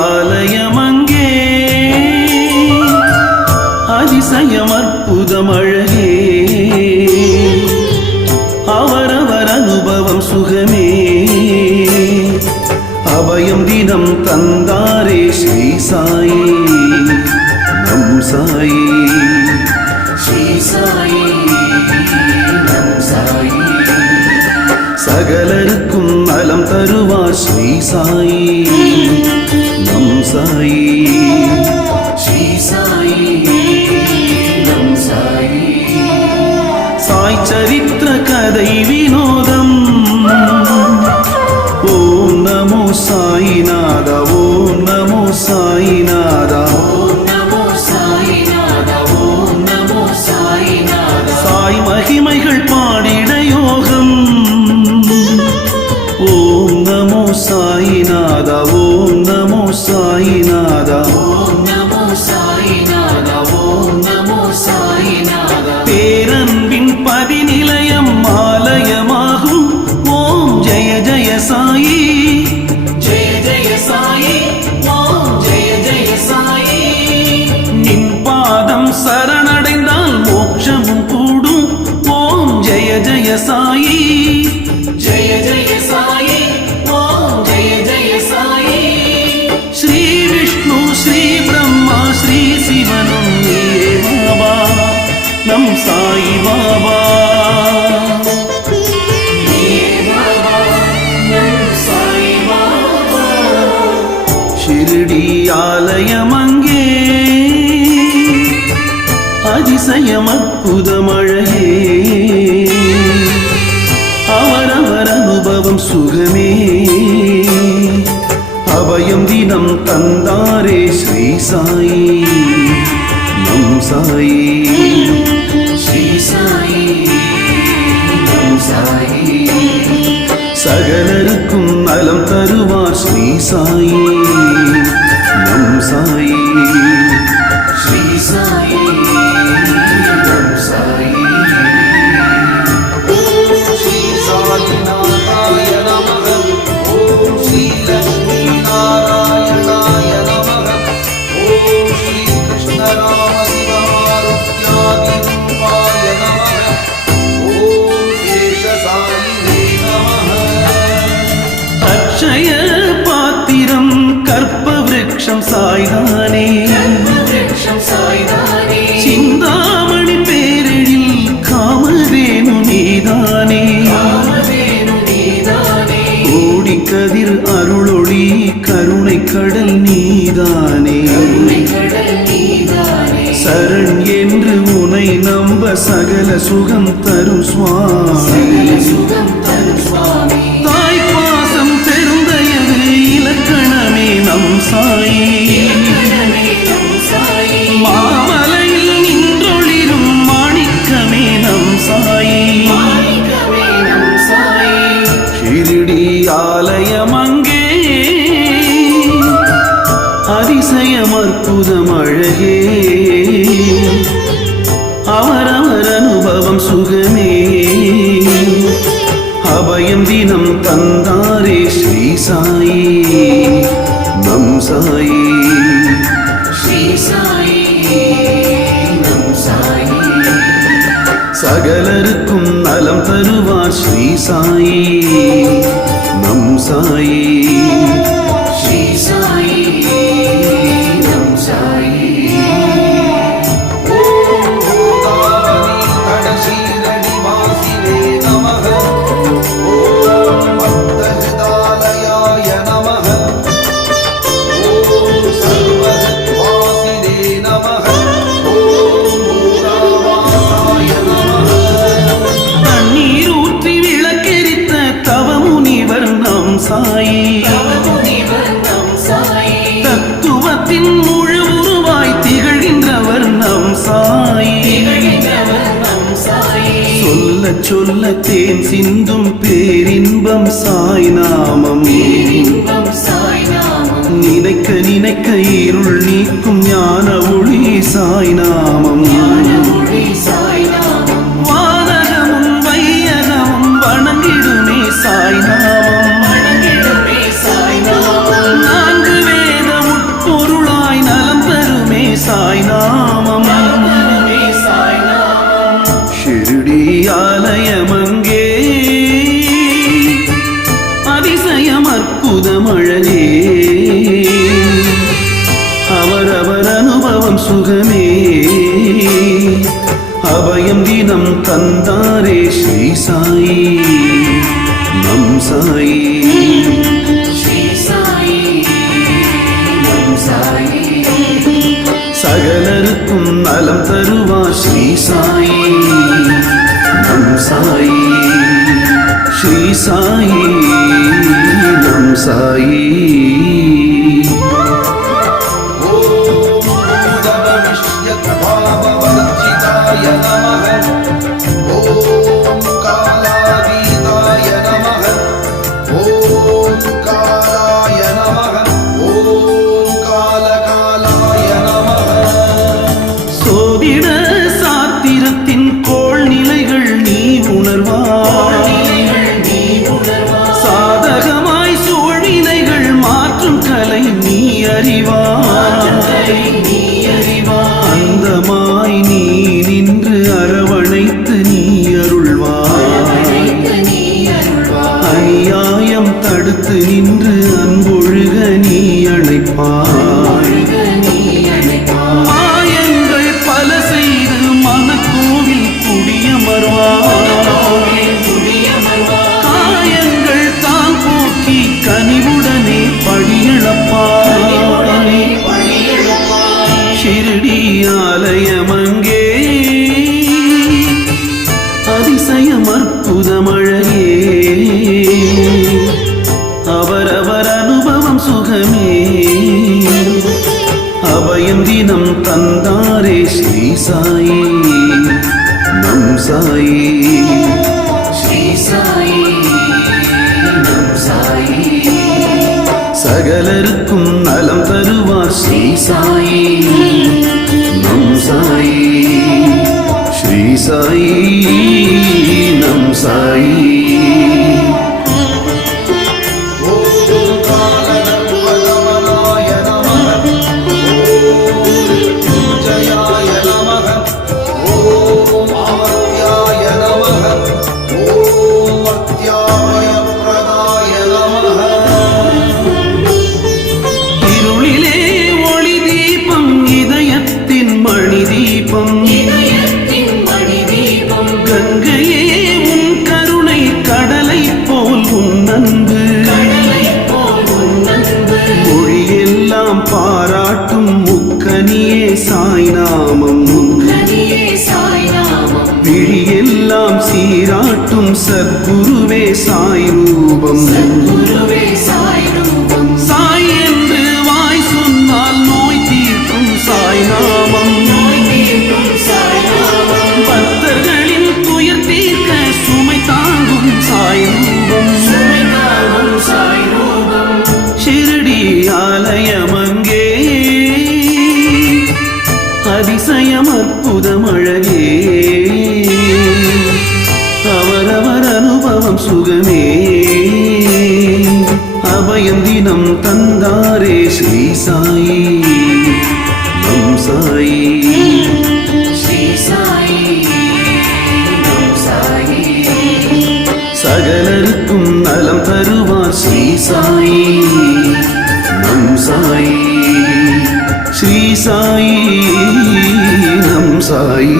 ஆலயமங்கே அதிசயம் அற்புதம் அழகே அவரவர் அனுபவம் சுகமே அபயம் தினம் தந்தாரே ஸ்ரீ சாயி நம் சாயி ஸ்ரீ சாயி நம் சாயி சகலருக்கும் நலம் தருவார் ஸ்ரீ சாயி நம் சாயி ஸ்ரீ சாயி நம் சாயி சாய் சரித்திர கதை வினோதம் ஓம் நமோ சாயிநாத ஓம் நமோ சாயிநாத ஓம் நமோ சாயிநாத ஓம் நமோ சாயிநாத சாய் மகிமைகள் பாடிட யோகம் ஓம் நமோ சாயிநாத ஓம் நமோ சாயிநாத ஓம் நமோ சாயிநாத ஓம் நமோ சாயிநாத பேரன்பின் பதிநிலையம் ஆலயமாகும் ஓம் ஜெய ஜெய சாயி ஜெய ஜெய சாயி ஓம் ஜெய ஜெய சாயி நின் பாதம் சரணடைந்தால் மோட்சமும் கூடும் ஓம் ஜெய ஜெய சாயி ஜெய ஜெய சாயி ஓம் ஜெய ஜெய சாயி ஸ்ரீ விஷ்ணு ஸ்ரீ பிரம்மா ஸ்ரீ சிவனும் நீயே பாபா நம் சாயி பாபா ஷிரடி ஆலயமங்கே அதிசயம் அற்புதம் அழகே அவரவர் அனுபவம் சுகமே அபயம் தினம் தந்தாரே ஸ்ரீ சாயி நம் சாயி ஸ்ரீ சாயி நம் சாயி சகலருக்கும் நலம் தருவார் ஸ்ரீ சாயி நம் சாயி ஸ்ரீ சாயி நம் சாயி ஸ்ரீ சாயிநாதாய நமः ஓம் ஸ்ரீ லக்ஷ்மி நாராயணாய நமः ஓம் ஸ்ரீ கிருஷ்ண ராம சிவாருத்யாதி ரூபாய நமः ஓம் சேஷசாயினே நமः அக்ஷய பாத்திரம் கற்ப விருட்சம் சாய்தானே சிந்தாமணி பேரெழில் காமதேனு நீதானே கோடி கதிர் அருளொளி கருணை கடல் நீதானே சரண் என்று உனை நம்ப சகல சுகம் தரும் சுவாமி தாய் பாசம் பெருந்தயது இலக்கணமே நம் சாயி மாமலையில் நின்றொளிரும் மாணிக்கமே நம் சாயி ஷிரடி ஆலயமங்கே அதிசயம் அற்புதம் அழகே அவரவர் அனுபவம் சுகமே அபயம் தினம் தந்தாரே ஸ்ரீ சாயி நம் சாயி ஸ்ரீ சாயி நம் சாயி சகலருக்கும் நலம் தருவார் ஸ்ரீ சாயி நம் சாயி ஸ்ரீ சாயி நம் சாயி சாயி தத்துவத்தின் முழு உருவாய் திகழ்கின்றவர் நம் சாயி சொல்ல சொல்ல தேன் சிந்தும் பேரின்பம் சாய் நாமம் நினைக்க நினைக்க இருள் நீக்கும் ஞான ஒளி சாய் நாமம் வானகமும் வையகமும் வணங்கிடுமே சாய் நாமம் நான்கு வேதம் அற்புதமழகே அவரவர் அனுபவம் சுகமே அபயம் தினம் தந்தாரே ஸ்ரீ சாயி நம் சாயி சகலருக்கும் நலம் தருவார் ஸ்ரீ சாயி நம் சாயி ஸ்ரீ சாயி நம் சாயி சோதிட சாத்திரத்தின் கோள் நிலைகள் நீ உணர்வாய் சாதகமாய் சூழ்நிலைகள் மாற்றும் கலை நீ அறிவாய் அந்தமாய் நீ நின்று அரவணைத்து நீ அருள்வாய் அநியாயம் தடுத்து நின்று அன்பொழுக நீ அழைப்பாய் மாயங்கள் பல செய்து மனக்கோவில் குடியமர்வாய் காயங்கள் தான் போக்கி கனிவுடனே படியிழப்பாய் ஷிரடி ஆலயமங்கே அதிசயம் அற்புதமழகே அவரவர் அனுபவம் சுகமே அபயம் தினம் தந்தாரே ஸ்ரீ சாயி நம் சாயி ஸ்ரீ சாயி நம் சாயி சகலருக்கும் நலம் தருவார் ஸ்ரீ சாயி நம் சாயி ஸ்ரீ சாயி நம் சாயி இருளிலே ஒளி தீபம் இதயத்தின் மணி தீபம் கங்கையே உன் கருணை கடலை போல் உன் அன்பு மொழியெல்லாம் பாராட்டும் முக்கனியே சாய்நாமம் விழியெல்லாம் சீராட்டும் சத்குருவே சாய் ரூபம் சாய் என்று வாய் சொன்னால் நோய் தீர்க்கும் சாய் நாமம் பக்தர்களின் துயர் தீர்க்க சுமை தாங்கும் சாய் ரூபம் ஷிரடி ஆலயமங்கே அதிசயம் அற்புதமழகே அவரவர் அனுபவம் சுகமே அபயம் தினம் தந்தாரே ஸ்ரீ சாயி நம் சாயி சகலருக்கும் நலம் தருவார் ஸ்ரீ சாயி நம் சாயி ஸ்ரீ சாயி நம் சாயி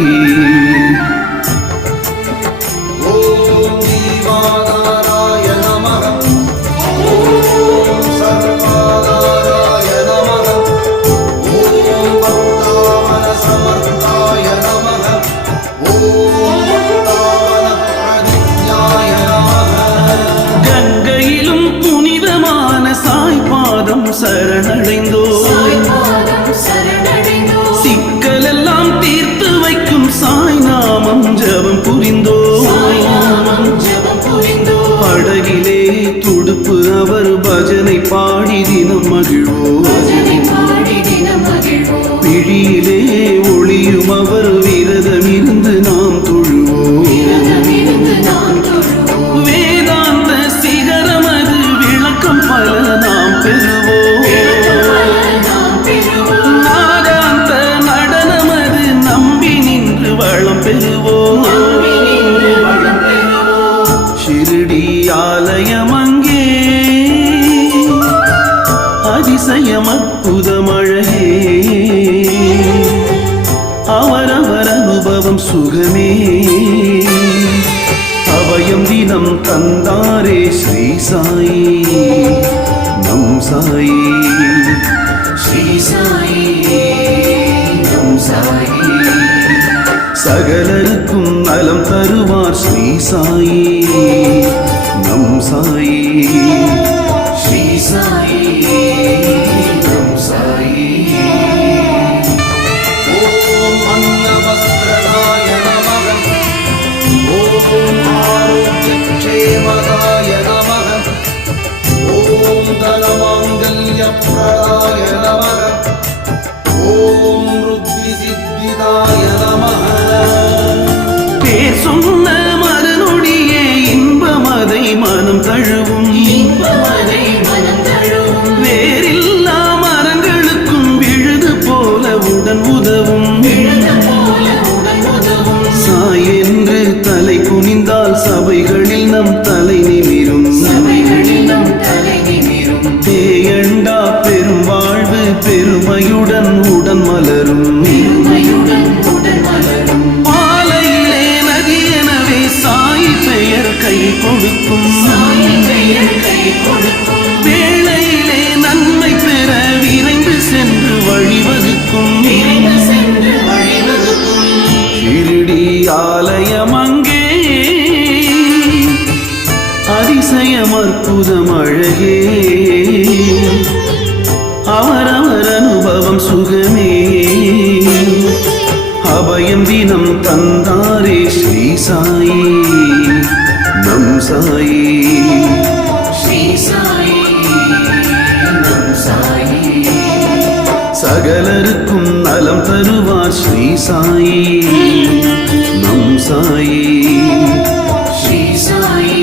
கங்கையிலும் புனிதமான சாய்பாதம் சரணடைந்தோ சிக்கலெல்லாம் தீர்த்து வைக்கும் சாய் நாமம் ஜபம் புரிந்தோ படகிலே துடுப்பு அவர் பஜனை பாடி தினம் மகிழ்வோ பிழியிலே ஒளியும் அவர் விரதம் இருந்து நாம் தொழுவோ வேதாந்த சிகரமது விளக்கம் பல நாம் பெறுவோ நாதாந்த நடனமது நம்பி நின்று வளம் பெறுவோ ஷிரடி ஆலயமங்கே அதிசயம் அற்புதம் அழகே அவரவர் அனுபவம் சுகமே அபயம் தினம் தந்தாரே ஸ்ரீ சாயி நம் சாயி ஸ்ரீ சாயி நம் சாயி சகலருக்கும் நலம் தருவார் ஸ்ரீ சாயி நம் சாயி ஸ்ரீ சாயி நம் சாயி ஓம் அன்னவஸ்திரதாய நமः ஓம் ஆரோக்கியக்ஷேமதாய நமः ஓம் தனமாங்கல்யப்ரதாய நமः ஓம் ருத்திசித்திதாய நமः பேர் சொன்ன மதனொடியே இன்பமதை மனம் தழுவும் வேறில்லா மரங்களுக்கும் விழுது போல உடன் உதவும் சாய் என்று தலை குனிந்தால் சபைகளில் நம் தலை நிமிரும் தேயண்டா பெரும் வாழ்வு பெருமையுடன் உடன் மலரும் பாலையிலே நதி எனவே சாய் பெயர் கை கொடுக்கும் வேளையிலே நன்மை பெற விரைந்து சென்று வழிவகுக்கும் ஷிரடி ஆலயம் அங்கே அதிசயம் அற்புதம் அழகே அவரவர் அனுபவம் சுகமே அபயம் தினம் தந்தாரே ஸ்ரீ சாயி நம் சாயி ஸ்ரீ சாயி நம் சாயி சகலருக்கும் நலம் தருவார் ஸ்ரீ சாயி நம் சாயி ஸ்ரீ சாயி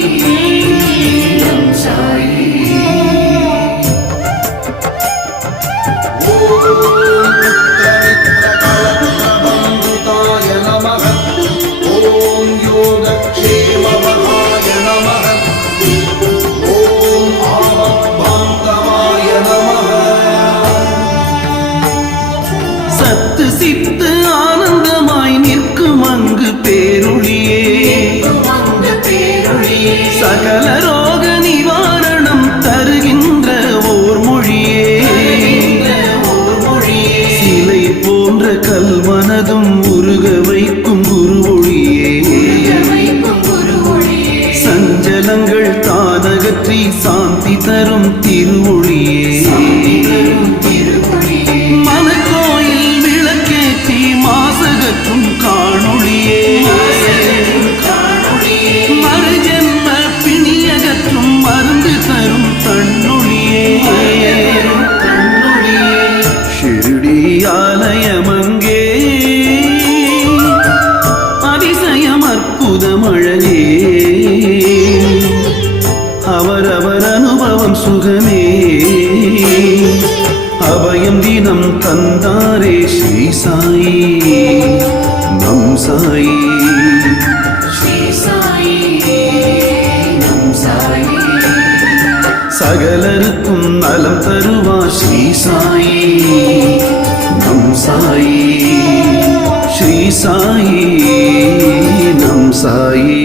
நம் சாயி ஓம் யோகக்ஷேமவகாய நமः ஓம் ஆபத்பாந்தவாய நமः சத்து சித்து ஆனந்தமாய் நிற்கும் அங்கு பேரொளியே சகல ரோக நிவாரணம் தருகின்ற ஓர் மொழியே சிலை போன்ற கல்மனதும் உருக வைக்கும் குருவொழியே சஞ்சலங்கள் தானகற்றி சாந்தி தரும் திருவொழியே மனக்கோயில் விளக்கேற்றி மாசகற்றும் காணொளியே மறுஜென்ம பிணியகற்றும் மருந்து தரும் தன்னொழியே ஷிரடி ஆலயம் அங்கே அதிசயம் அற்புதம் அழகே அவரவர் அனுபவம் சுகமே அபயம் தினம் தந்தாரே ஸ்ரீ சாயி நம் சாயி ஸ்ரீ சாயி நம் சாயி சகலருக்கும் நலம் தருவார் ஸ்ரீ சாயி நம் சாயி ஸ்ரீ சாயி நம் சாயி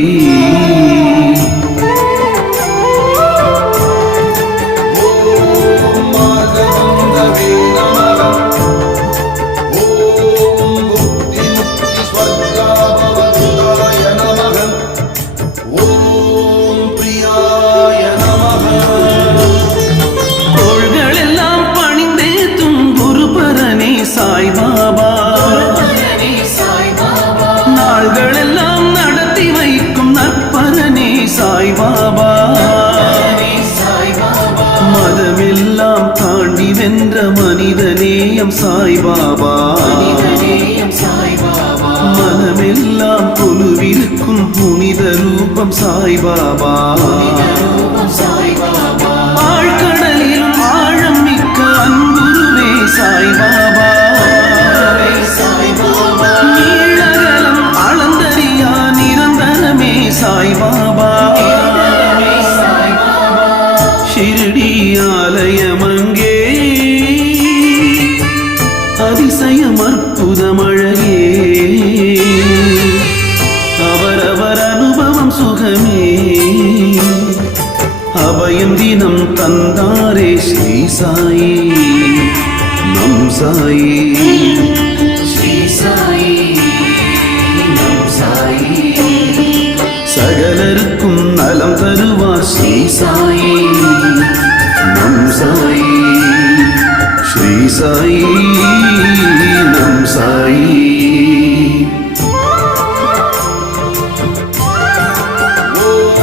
சாய் பாபா நாள்களெல்லாம் நடத்தி வைக்கும் நற்பரனே சாய் பாபா மதமெல்லாம் தாண்டி வென்ற மனிதநேயம் சாய் பாபா மனமெல்லாம் கொலுவிருக்கும் புனித ரூபம் சாய் பாபா ஆழ்கடலிலும் ஆழம் மிக்க அன்புருவே சாய் பாபா நீளகலம் அளந்தறியா நிரந்தரமே சாய் பாபா ஷிரடி ஆலயம் அங்கே அபயம் தினம் தந்தாரே ஸ்ரீ சாயி நம் சாயி ஸ்ரீ சாயி நம் சாயி சகலருக்கும் நலம் தருவார் ஸ்ரீ சாயி நம் சாயி ஸ்ரீ சாயி நம் சாயி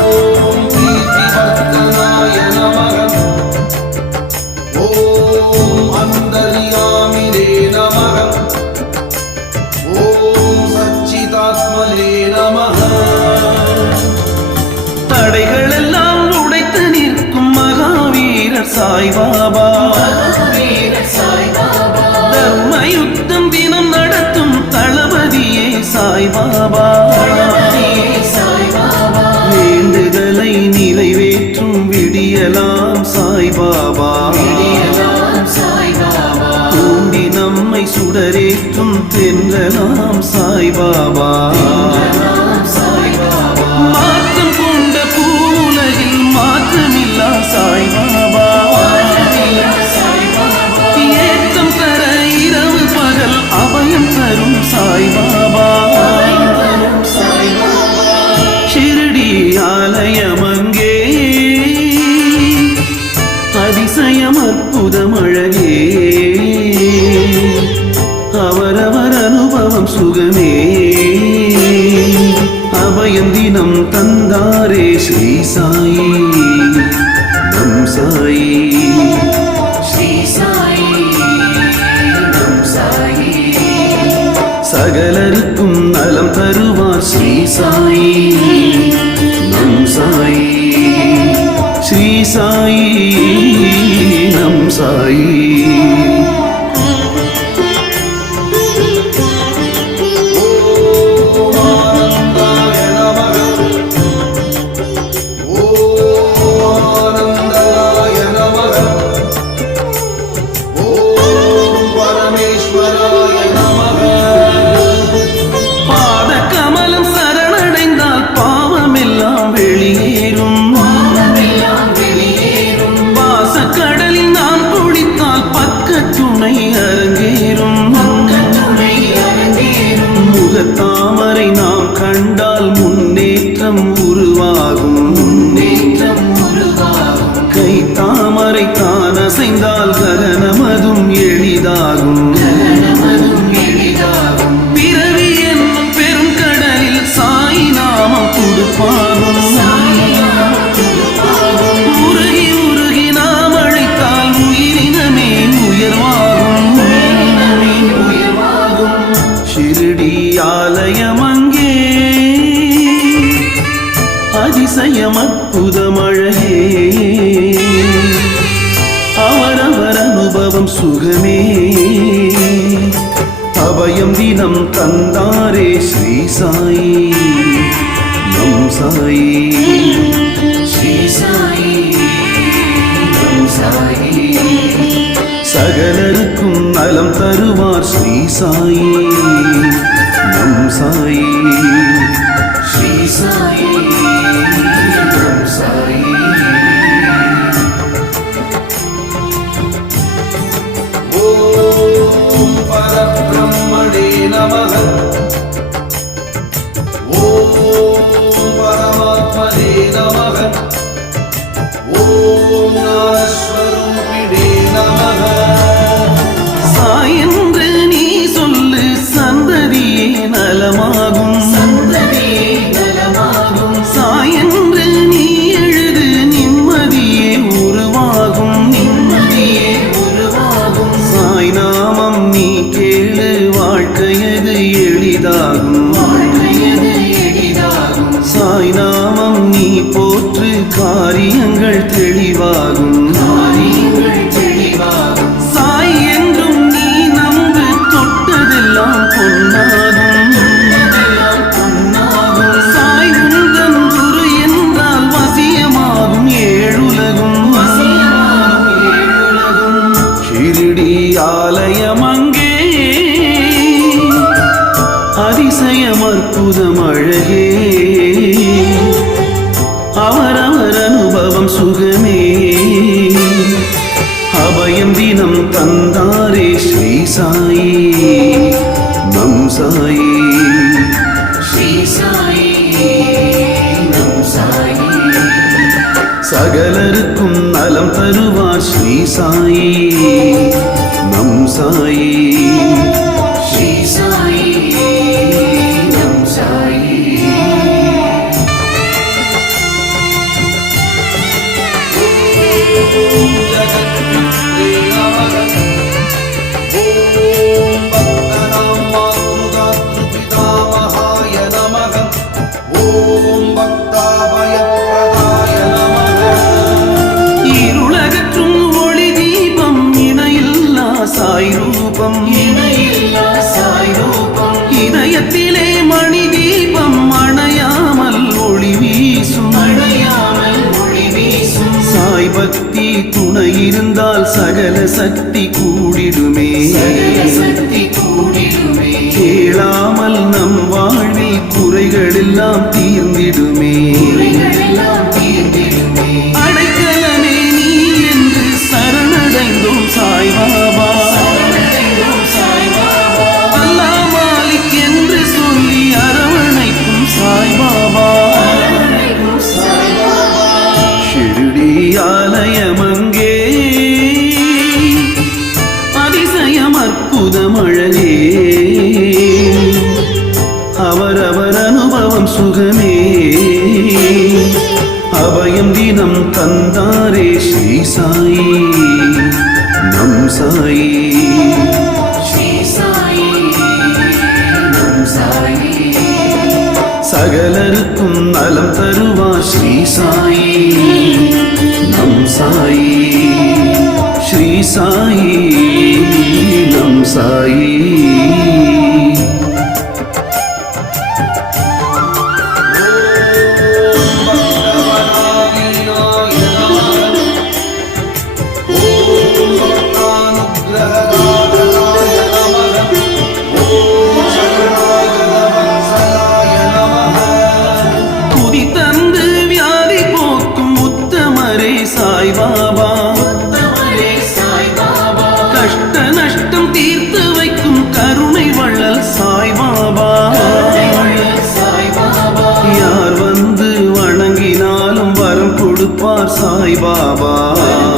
ஓம் கீர்த்திவர்தனாய நமः ஓம் அந்தர்யாமினே நமः ஓம் சச்சிதாத்மனே நமः தடைகளெல்லாம் உடைத்து நிற்கும் மகாவீரர் சாய்பாபா தர்ம யுத்தம் தினம் நடத்தும் தளபதியே சாய்பாபா வேண்டுதலை நிறைவேற்றும் விடியலாம் சாய்பாபா தூண்டி நம்மை சுடரேற்றும் தென்றலாம் சாய்பாபா மாற்றம் கொண்ட பூவுலகில் மாற்றமில்லா சாய்பாபா ஏற்றம் தர இரவு பகல் அபயம் தரும் சாய்பாபா ஷிரடி ஆலயமங்கே அதிசயம் அற்புதம் அழகே அவரவர் அனுபவம் சுகமே அபயம் தினம் தந்தாரே ஸ்ரீ சாயி நம் சாயி ஸ்ரீ சாயி நம் சாயி சகலருக்கும் நலம் தருவார் ஸ்ரீ சாயி நம் சாயி ஸ்ரீ சாயி நம் சாயி தாமரை நாம் கண்டால் முன்னேற்றம் உருவாகும் கை தாமரை தான் அசைந்தால் ககனமதும் எளிதாகும் பிறவி என்னும் பெரும் கடலில் சாய் நாமம் கொடுப்பாகும் உருகி உருகி நாம் அழைத்தால் உயிரினமே உயர்வாகும் ஷிரடி ஆலயமங்கே அதிசயம் அற்புதம் அழகே அவரவர் அனுபவம் சுகமே அபயம் தினம் தந்தாரே ஸ்ரீ சாயி நம் சாயி ஸ்ரீ சாயி நம் சாயி சகலருக்கும் நலம் தருவார் ஸ்ரீ சாயி நம் சாயி ஸ்ரீ சாயி நம் சாயி ஓம் பரபிரம்மணே நமः ஓம் பரமாத்மனே நமः ஓம் ஞானஸ்வரூபிணே நமः சாயென்று நீ சொல்லு சந்ததியே நலமாகும் சாயென்று நீ எழுது நிம்மதியே உருவாகும் சாய் நாமம் நீ கேளு வாழ்க்கையது எளிதாகும் சாய் நாமம் நீ போற்று காரியங்கள் தெளிவாகும் சாய் என்றும் நீ நம்பு தொட்டதெல்லாம் பொன்னாகும் சாய் உந்தன் குரு என்றால் வசியமாகும் ஏழுலகும் ஷிரடி ஆலயமங்கே அதிசயம் அற்புதம் அழகே அவரவர் அனுபவம் சுகமே சகலருக்கும் நலம் தருவார் ஸ்ரீ சாயி நம் சாயி ஸ்ரீ சாயி நம் சாயி இருளகற்றும் ஒளி தீபம் இணையில்லா சாய் ரூபம் இணையில்லா சாய் ரூபம் இதயத்திலே மணி தீபம் அணையாமல் ஒளி வீசும் அணையாமல் ஒளி வீசும் சாய் பக்தி துணை இருந்தால் சகல சக்தி கூடிடுமே சகல சக்தி கூடிடுமே கேளாமல் நம் வாழ்வில் குறைகள் எல்லாம் தீர்ந்திடுமே குறைகளெல்லாம் தீர்ந்திடுமே அடைக்கலமே நீ என்று சரணடைந்தோம் சாய் பாபா சரணடைந்தோம் சாய் பாபா அல்லாஹ் மாலிக் என்று சொல்லி அரவணைக்கும் சாய் பாபா அரவணைக்கும் சாய் பாபா ஷிர்டி ஆலயமங்கே அதிசயம் அற்புதம் அழகே அவரவர் அனுபவம் சுகமே அபயம் தினம் தந்தாரே ஸ்ரீ சாயி நம் சாயி ஸ்ரீ சாயி நம் சாயி சகலருக்கும் நலம் தருவார் ஸ்ரீ சாயி நம் சாயி ஸ்ரீ சாயி நம் சாயி துதி தந்து வியாதி போக்கும் உத்தமரே சாய் பாபா உத்தமரே சாய் பாபா கஷ்ட நஷ்டம் தீர்த்து வைக்கும் கருணை வள்ளல் சாய் பாபா கருணையுள்ள சாய் பாபா யார் வந்து வணங்கினாலும் வரம் கொடுப்பார் சாய் பாபா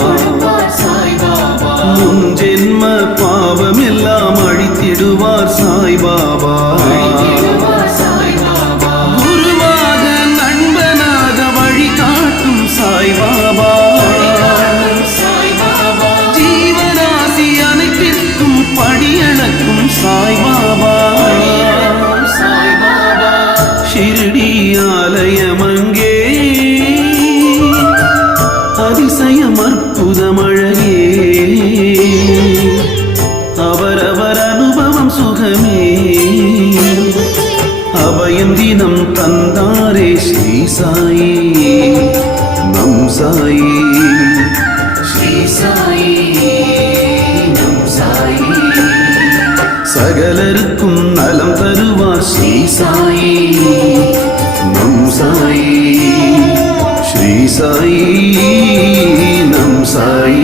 கொடுப்பார் சாய் பாபா முன் ஜென்ம பாவம் எல்லாம் அழித்திடுவார் சாய் பாபா அழித்திடுவார் சாய் பாபா குருவாக நண்பனாக வழிகாட்டும் சாய் பாபா வழிகாட்டும் சாய் பாபா ஜீவராசி அனைத்திற்கும் படியளக்கும் சாய் பாபா வழிகாட்டும் சாய் பாபா ஷிர்டி ஆலயமங்கே அதிசயம் அற்புதம் அழகே அவரவர் அனுபவம் சுகமே அபயம் தினம் தந்தாரே ஸ்ரீ சாயி நம் சாயி ஸ்ரீ சாயி நம் சாயி சகலருக்கும் நலம் தருவார் ஸ்ரீ சாயி நம் சாயி ஸ்ரீ சாயி நம் சாயி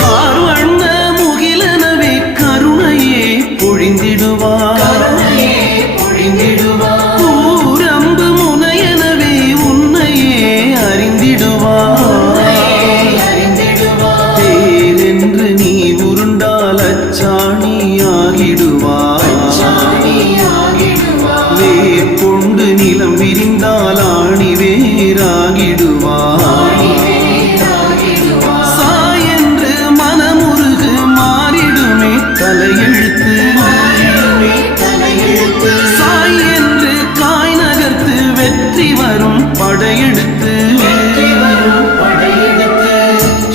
கார்வண்ண முகிலனவே கருணையே பொழிந்திடுவார் கருணையே பொழிந்திடுவார் ஊரம்பு முனையனவே உன்னையே அறிந்திடுவார் அறிந்திடுவார் தேரென்று நீ உருண்டால் அச்சாணியாகிடுவார் சாணியாகிடுவார் வேர் கொண்டு நிலம் விரிந்தால் ஆணி வேறாகிடுவார் ஆகிடுவார் சாய் என்று மனமுருகு மாறிடுமே தலையெழுத்து மாறிடுமே தலையெழுத்து சாய் என்று காய் நகர்த்து வெற்றி வரும் படையெடுத்து வெற்றி வரும் படையெடுத்து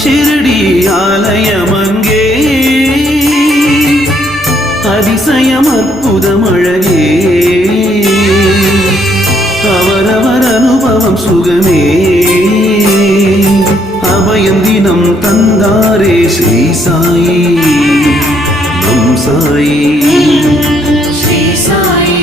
ஷிர்டி ஆலயமங்கே அதிசயம் அற்புதம் அழகே அவரவர் அனுபவம் சுகமே அபயம் தினம் தந்தாரே ஸ்ரீ சாயி நம் சாயி ஸ்ரீ சாயி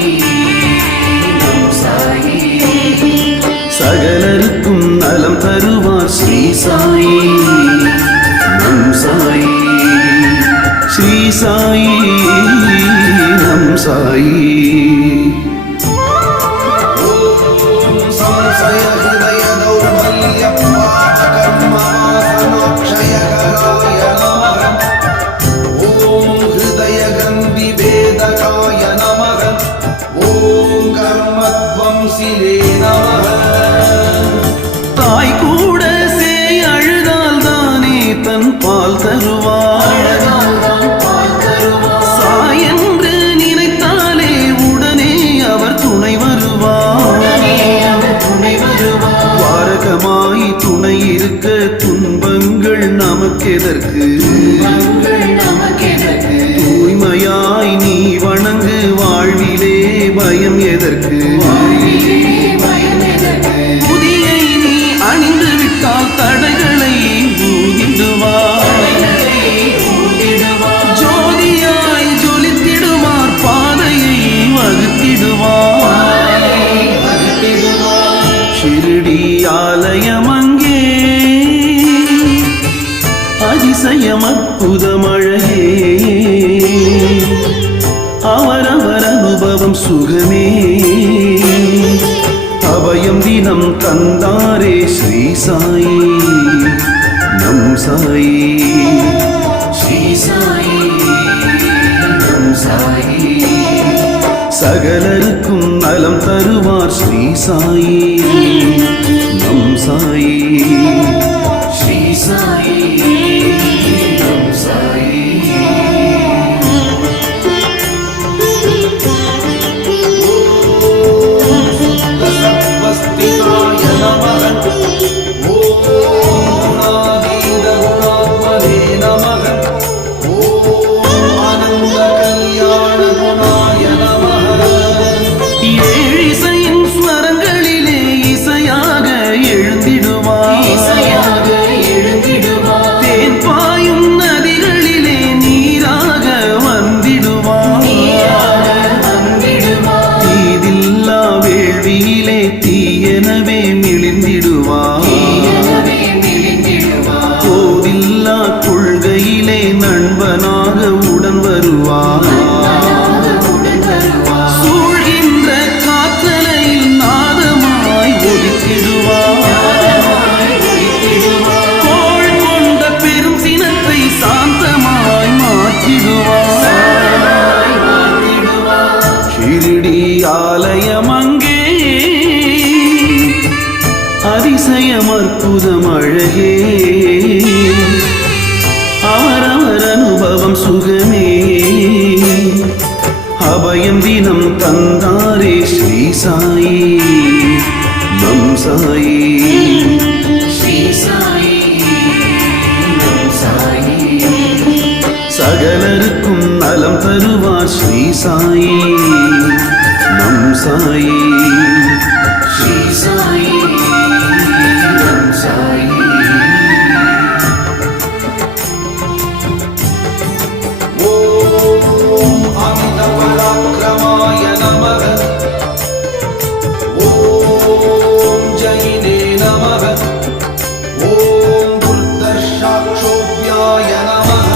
வாசிலே நமः. தாய் கூட சேய் அழுதால் தானே தன் பால் தருவார். அழகால்தான் பால் தருவார். சாய் என்று நினைத்தாலே உடனே அவர் துணை வருவார். உடனே அவர் துணை வருவார். வாரகமாய் துணை இருக்க துன்பங்கள் நமக்கெதற்கு? மங்கள் நமக்கெதற்கு? தூய்மையாய் நீ வணங்கு வாழ்விலே பயம் எதற்கு? வாழ்விலே பயம் எதற்கு? புதியை நீ அணிந்து விட்டால் தடைகளை ஊதிடுவார். தடைகளை ஊதிடுவார். ஜோதியாய் ஜொலித்திடுவார், பாதையை வகுத்திடுவார். பாதையை வகுத்திடுவார். ஷிரடி ஆலயம் அங்கே அதிசயம் அற்புதம் அழகே. அவரவர் அனுபவம் சுகமே. அபயம் தினம் தந்தாரே ஸ்ரீ சாயி நம் சாயி. ஸ்ரீ சாயி நம் சாயி. சகலருக்கும் நலம் தருவார் ஸ்ரீ சாயி நம் சாயி. ஸ்ரீ சாயி நம் சாயி. சத்வஸ்திதாய நமः. ஓம் ஆனந்த குணாத்மனே நமः. ஓம் ஆனந்த கல்யாண குணாய நமः. ஏழிசையின் ஸ்வரங்களிலே இசையாக எழுந்திடுவார். இசையாக எழுந்திடுவார். தேன் பாயும் நதிகளிலே நீராக வந்திடுவார். நீராக வந்திடுவார். தீதில்லா வேள்வியிலே தீயெனவே மிளிர்ந்திடுவார். தீயனவே மெலிந்திடுவார். போதில்லா கொள்கையிலே நண்பனாக உடன் வருவார். உடன் வருவார். சூழ்கின்ற காற்றலையில் நாதமாய் ஒலித்திடுவார். நாதமாய் ஒலித்திடுவார். கோள் கொண்ட பெரும் சினத்தை சாந்தமாய் மாற்றிடுவார். சாந்தமாய் மாற்றிடுவார். ஷிரடி ஆலயம் அங்கே அதிசயம் அற்புதம் அழகே. அவரவர் அனுபவம் சுகமே. அபயம் தினம் தந்தாரே ஸ்ரீ சாயி நம் சாயி. ஸ்ரீ சாயி நம் சாயி. சகலருக்கும் நலம் தருவார் ஸ்ரீ சாயி நம் சாயி. ஸ்ரீ சாயி நம் சாயி. ஓம் அமித பராக்கிரமாய நமः. ஓம் ஜயினே நமः. ஓம் புர்தர்ஷாக்ஷோப்யாய நமः.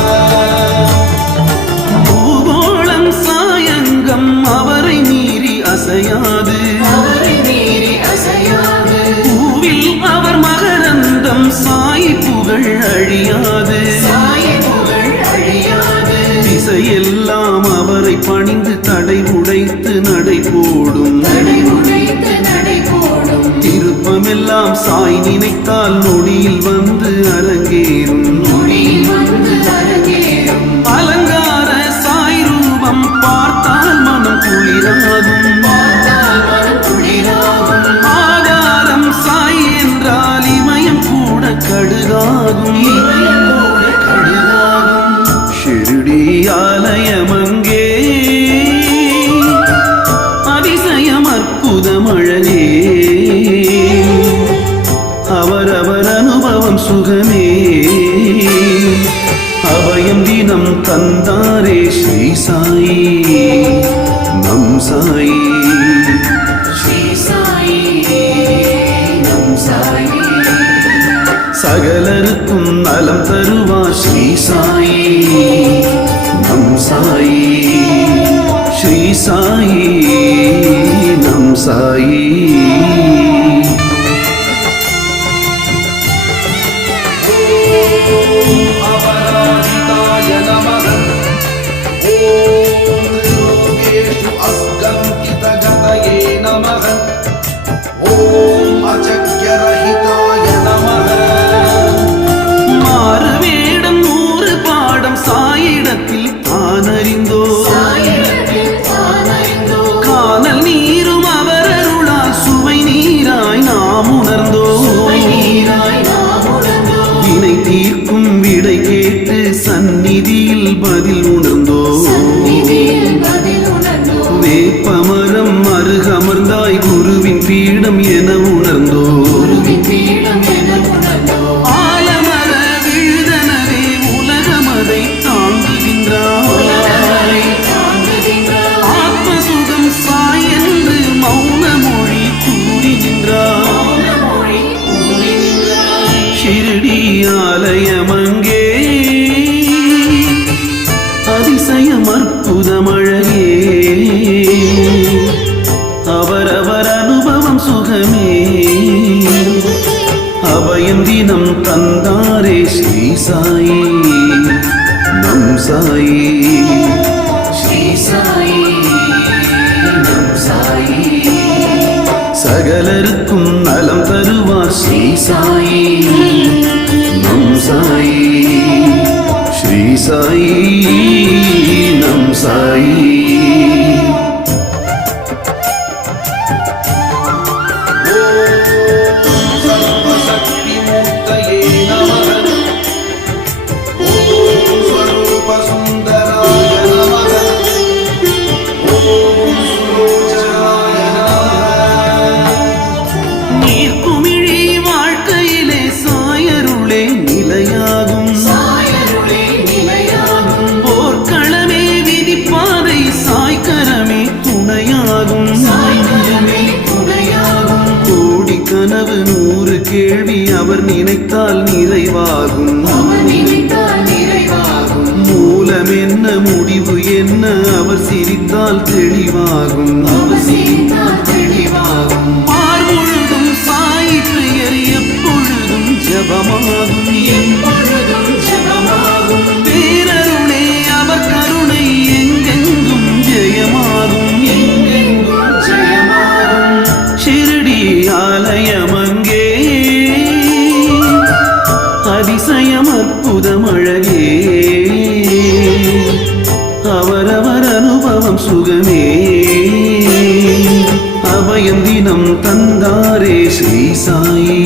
பூகோளம் சாயங்கம் அவரை மீறி அசையாது. அவரை மீறி அசையாது. பூவில் அவர் மகரந்தம் சாய் புகழ் அழியாது. சாயி புகழ் அழியாது. திசையெல்லாம் அவரை பணிந்து தடை உடைத்து நடை போடும். நடை உடைத்து நடை போடும். திருப்பமெல்லாம் சாய் நினைத்தால் நொடியில் வந்து அரங்கேறும். மொழியில் வந்து அரங்கேறும். அலங்கார சாய் ரூபம் பார்த்தால் மனம் குளிராகும். பார்த்தால் மனம் குளிராகும். ஆதாரம் சாய் என்றால் இமயம் கூட கடுகாகும். இதயம் கூட கடுகாகும். ஷிரடி ஆலயம் அங்கே அதிசயம் அற்புதம் அழகே. அவரவர் அனுபவம் சுகமே. அபயம் தினம் தந்தாரே ஸ்ரீ சாயி நம் சாயி. ஸ்ரீ சாயி நம் சாயி. சகலருக்கும் நலம் தருவார் ஸ்ரீ சாயி நம் சாயி. ஸ்ரீ சாயி நம் சாயி. அபராஜிதாய நமः. ஓம் திரிலோகேஷு அஸ்கந்திதகதயே நமः. பீடம் என உணர்ந்தோ குருவின் பீடம் என உணர்ந்தோ ஆலமர விழுதனவே உலகமதை தாங்குகின்றார் உலகை தாங்குகின்றார் ஆத்மசுகம் சாய் என்று மௌன மொழி கூறி நின்றார் மௌனமொழி கூறி நின்றார் ஷிரடி ஆலயமங்கே அதிசயம் அற்புதமழகே அவரவர் அனுபவம் சுகமே அபயம் தினம் தந்தாரே ஸ்ரீ சாயி நம் சாயி ஸ்ரீ சாயி நம் சாயி சகலருக்கும் நலம் தருவார் ஸ்ரீ சாயி நம் சாயி ஸ்ரீ சாயி நம் சாயி நீர்க்குமிழி வாழ்க்கையிலே சாயருளே நிலையாகும் சாயருளே நிலையாகும் போர்க்களமே விதிப்பாதை சாய்கரமே துணையாகும் சாய்கரமே துணையாகும் கோடி கனவு 100 கேள்வி அவர் நினைத்தால் நிறைவாகும் அவர் நினைத்தால் நிறைவாகும் மூலம் என்ன முடிவு என்ன அவர் சிரித்தால் தெளிவாகும் அவர் சிரித்தால் தெளிவாகும் பார்முழுதும் சாய் பெயர் எப்பொழுதும் ஜபமாகும் எப்பொழுதும் ஜெபமாகும் பேரருளே அவர் கருணை எங்கெங்கும் ஜெயமாகும் எங்கெங்கும் ஜெயமாகும் ஷிரடி ஆலயமங்கே அதிசயம் அற்புதமழகே அவரவர் அனுபவம் சுகமே அபயம் தினம் தந்தாரே ஸ்ரீ சாயி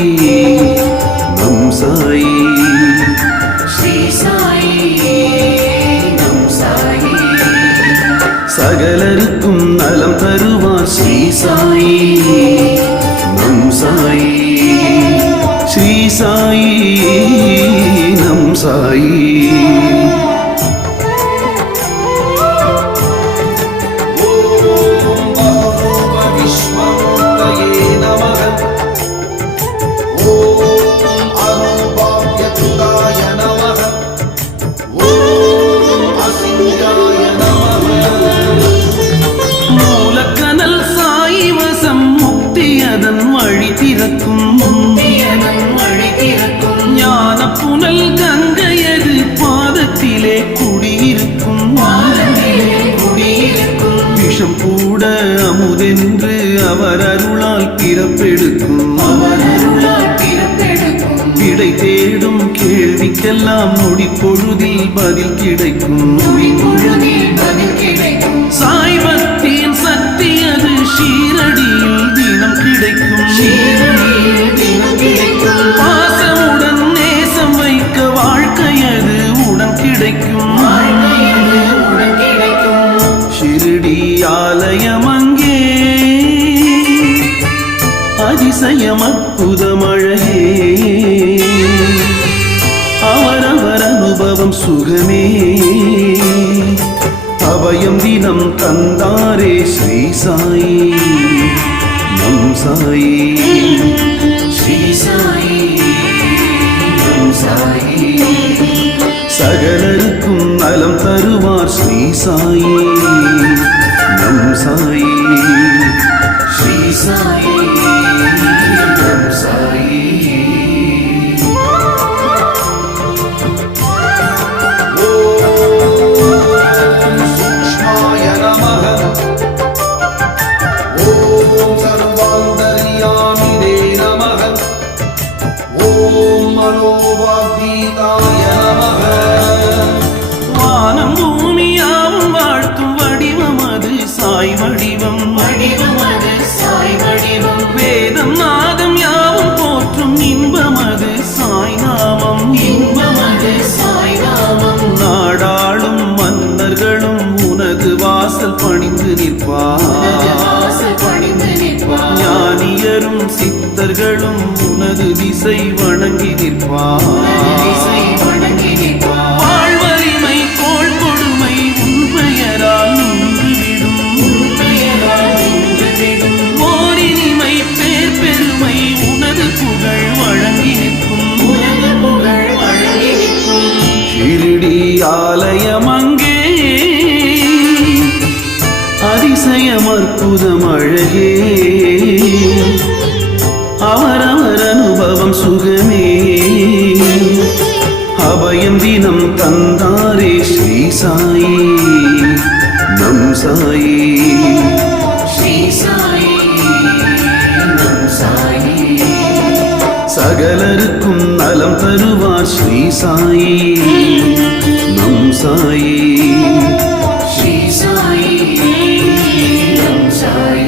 நம் சாயி ஸ்ரீ சாயி நம் சாயி சகலருக்கும் நலம் தருவார் ஸ்ரீ சாயி நம் சாயி ஸ்ரீ சாயி நம் சாயி மூலக்கனல் சாய் வசம் முக்தியதன் வழி திறக்கும் பியதன் வழி திறக்கும் ஞான புனல் கங்கையது பாதத்திலே குடியிருக்கும் வானத்திலே குடியிருக்கும் விஷம் கூட அமுதென்று அவர் அருளால் பிறப்பெடுக்கும் அவர் அருளால் பிறப்பெடுக்கும் விடை தேடும் கேள்விக்கெல்லாம் நொடி பொழுதில் பதில் கிடைக்கும் பொழுதில் பதில் கிடைக்கும் சாய் பக்தியின் சக்தி அது ஷீரடியில் தினம் கிடைக்கும் சீரடியில் தினம் கிடைக்கும் பாசமுடன் நேசம் வைக்க வாழ்க்கையது உடன் கிடைக்கும் வாழ்க்கையது உடன் கிடைக்கும் ஷிரடி ஆலயமங்கே அதிசயம் அற்புதமழகே அவரவர் அனுபவம் சுகமே அபயம் தினம் தந்தாரே ஸ்ரீ சாயி நம் சாயி ஸ்ரீ சாயி நம் சாயி சகலருக்கும் நலம் தருவார் ஸ்ரீ சாயி நம் சாயி ஸ்ரீ சாயி நம் சாயி சூக்ஷ்மாய நமः ஓம் சர்வாந்தர்யாமினே நமः ஓம் மனோவாக்தீதாய நமः வானம் பூமியாவும் வாழ்த்தும் வடிவம் அது சாய் வடிவம் வடிவம் அது சாய் வடிவம் தேவரும் சித்தர்களும் உனது திசை வணங்கி திசை வணங்கி நிற்பார். வாழ்வரிமை கோள் கொடுமை உன் பெயரால் நின்றுவிடும் பெயரால் நின்றுவிடும். ஓரினிமை பேர் பெருமை உனது புகழ் வழங்கி நிற்கும் உனது புகழ் வழங்கி நிற்கும். ஷிரடி ஆலயம் அங்கே அதிசயம் அற்புதம் அழகே அவரவர் அனுபவம் சுகமே அபயம் தினம் தந்தாரே ஸ்ரீ சாயி நம் சாயி ஸ்ரீ சாயி நம் சாயி. சகலருக்கும் நலம் தருவார் ஸ்ரீ சாயி நம் சாயி ஸ்ரீ சாயி நம் சாயி.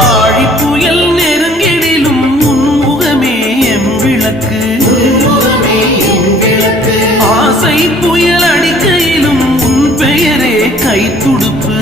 ஆழிப்புயல் நெருங்கிடிலும் உன் முகமே எம் விளக்கு முகமே என் விளக்கு. ஆசை புயல் அடிக்கையிலும் உன் பெயரே கைத்துடுப்பு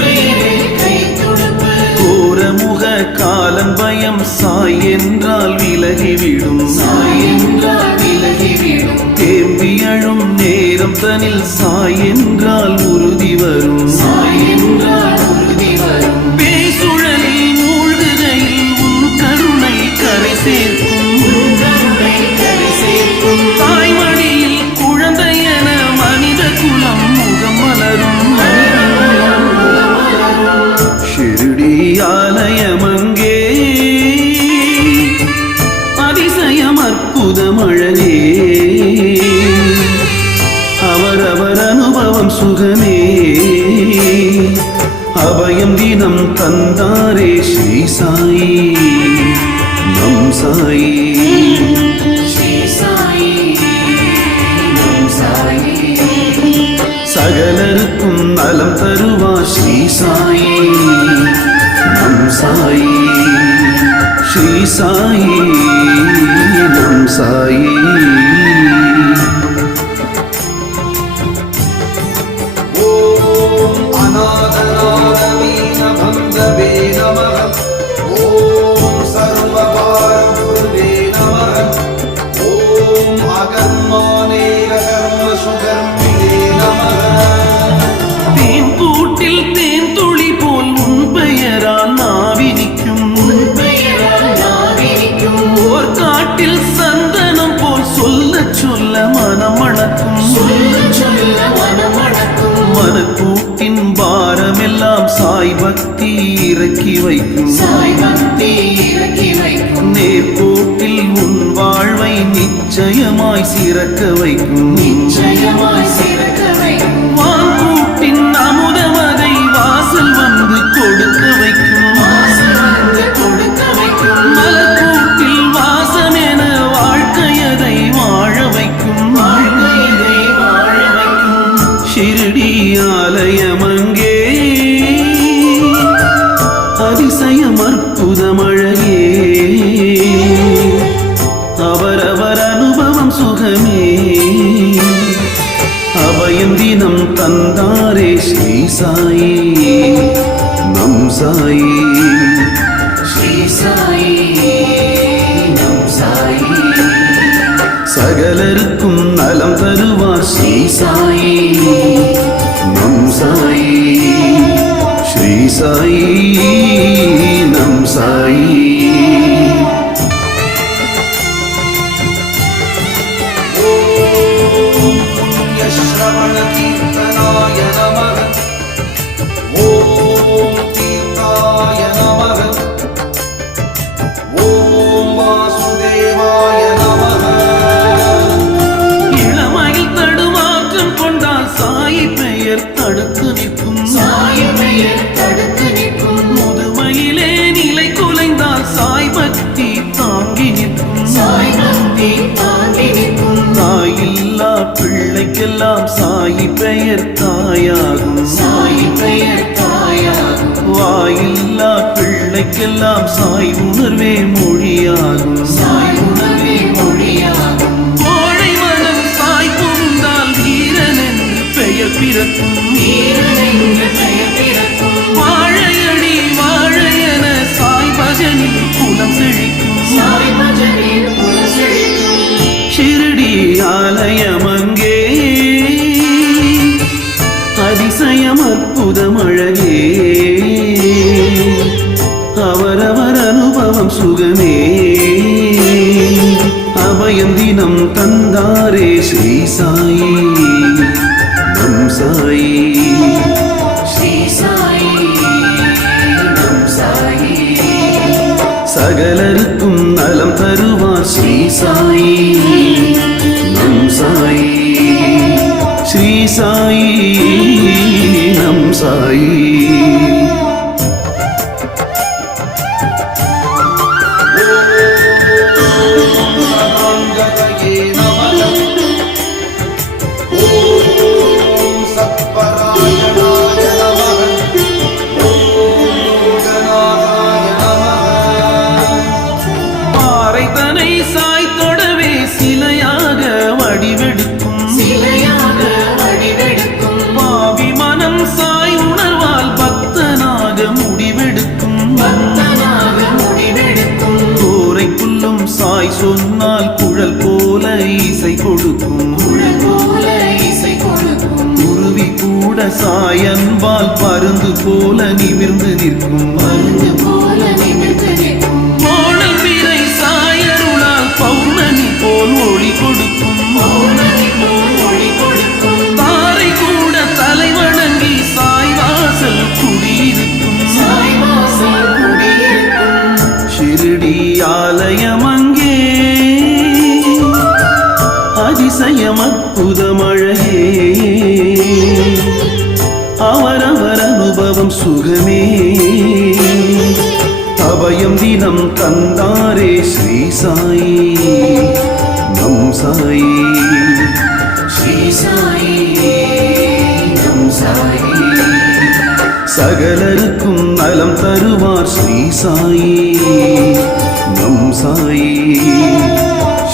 பெயரே கைத்தொடுப்பு. கோரமுக காலன் பயம் சாய் என்றால் விலகிவிடும் சாய் என்றால் விலகிவிடும். தேம்பியழும் நேரம் தனில் சாய் என்றால் உறுதி வரும் சாய் என்றால் உறுதி வரும். பேசுழலில் மூழ்குகையில் உன் கருணை கரை சேர்க்கும் கருணை கரை சேர்க்கும். தாய்மடியில் குழந்தை என மனித குலம் முகம் மலரும் ஷிரடி ஆலயம் அங்கே அதிசயம் அற்புதம் அழகே அவரவர் அனுபவம் சுகமே அபயம் தினம் தந்தாரே ஸ்ரீ சாயி நம் சாயி ஸ்ரீ சாயி நம் சாயி. சகலருக்கும் நலம் தருவார் ஸ்ரீ சாயி நம் சாயி ஸ்ரீ சாயி நம் சாயி ஓம் அநாதநாதவீனபந்தவே நமः. ஓம் சர்வபாரகுருவே நமः. ஓம் அகர்மானேக கர்மசுகர்மிணே நமः. தேன் கூட்டில் தேன் துளி போல் உன் பெயரால் நாவினிக்கும் பெயரால் நாவினிக்கும். ஓர் காட்டில் சந்தனம் போல் சொல்ல சொல்ல மனம் மணக்கும் சொல்ல சொல்ல மனம் மணக்கும். மனக்கூட்டின் பாரமெல்லாம் சாய் பக்தி இறக்கி வைக்கும் சாய் பக்தி இறக்கி வைக்கும். நேர்கோட்டில் உன் வாழ்வை நிச்சயமாய் சிறக்க வைக்கும் நிச்சயமாய் சிறக்க வைக்கும். வான்கூட்டின் அமுதமதை வாசல் வந்து கொடுக்க வைக்கும் வாசல் வந்து கொடுக்க வைக்கும். மலர்கூட்டில் வாசம் என வாழ்க்கையதை வாழ வைக்கும் வாழ்க்கையை வாழ வைக்கும். ஷிரடி ஆலயம் அங்கே அதிசயம் அற்புதம் அழகே அவரவர் அனுபவம் சுகமே அபயம் தினம் தந்தாரே ஸ்ரீ சாயி நம் சாயி ஸ்ரீ சாயி நம் சாயி. சகலருக்கும் நலம் தருவார் ஸ்ரீ சாயி நம் சாயி ஸ்ரீ சாயி நம் சாயி ஓம் புண்ணியஸ்ரவணகீர்த்தனாய நமः. ஓம் தீர்த்தாய நமः. ஓம் வாசுதேவாய நமः. இளமையில் தடுமாற்றம் கொண்டால் சாய் பெயர் தடுத்து நிற்கும் சாய் பெயர் தடுத்து நிற்கும். முதுமையிலே நிலை குலைந்தால் சாய் பக்தி தாங்கி நிற்கும் சாய் பக்தி தாங்கி நிற்கும். தாயில்லா பிள்ளைக்கெல்லாம் சாய் பெயர் தாயாகும் சாய் பெயர் உயிர்க்கெல்லாம் சாய் உணர்வே மொழியாகும். சாய் உணர்வே மொழியாகும். கோழை மனம் சாய் புகுந்தால் வீரன் என்று பெயர் பிறக்கும். வீரன் என்று பெயர் பிறக்கும். வாழையடி வாழையென சாய் பஜனில் குலம் செழிக்கும். சாய் பஜனில் குலம் செழிக்கும். ஷிரடி ஆலயம் அங்கே அதிசயம் அற்புதம் அழகே. அவரவர் அனுபவம் சுகமே. அபயம் தினம் தந்தாரே ஸ்ரீ சாயி நம் சாயி. ஸ்ரீ சாயி நம் சாயி. சகலருக்கும் நலம் தருவார் ஸ்ரீ சாயி நம் சாயி. ஸ்ரீ சாயி நம் சாயி. சதாங்கதயே நமக. ஓம் சத்பராயணாய நமக. ஓம் கணாதாய நமக. பாறை தனை சாய் தொடவே சிலையாக வடிவெடுக்கும். சிலையாக வடிவெடுக்கும். பாவி மனம் சாய் உணர்வால் பக்தனாக முடிவெடுக்கும். பக்தனாக முடிவெடுக்கும். கோரைக்குள்ளும் சாய் சொன்னால் குழல் போல இசை கொடுக்கும். குழல் போல இசை கொடுக்கும். குருவி கூட சாய் அன்பால் பருந்து போல நிமிர்ந்து நிற்கும். பருந்து போல நிமிர்ந்து நிற்கும். கோணல் பிறை சாயருளால் பௌர்ணமி போல் ஒளி கொடுக்கும். பௌர்ணமி போல் ஒளி கொடுக்கும். தாரை கூட தலை வணங்கி சாய் வாசல் குடியிருக்கும். சாய் வாசல் குடியிருக்கும். ஷிரடி ஆலயம் அங்கே அதிசயம் அற்புதம் அழகே. அவரவர் அனுபவம் சுகமே. அபயம் தினம் தந்தாரே ஸ்ரீ சாயி நம் சாயி. ஸ்ரீ சாயி நம் சாயி. சகலருக்கும் நலம் தருவார் ஸ்ரீ சாயி நம் சாயி.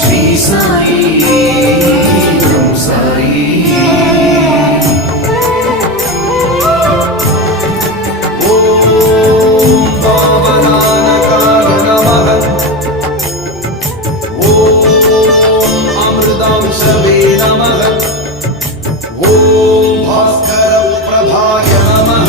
ஸ்ரீ சாயி நம் சாயி. ஓம் பாவனானகாய நமக. ஓம் அமிர்தாம்சவே நமக. ஓம் பாஸ்கர பிரபாய நமக.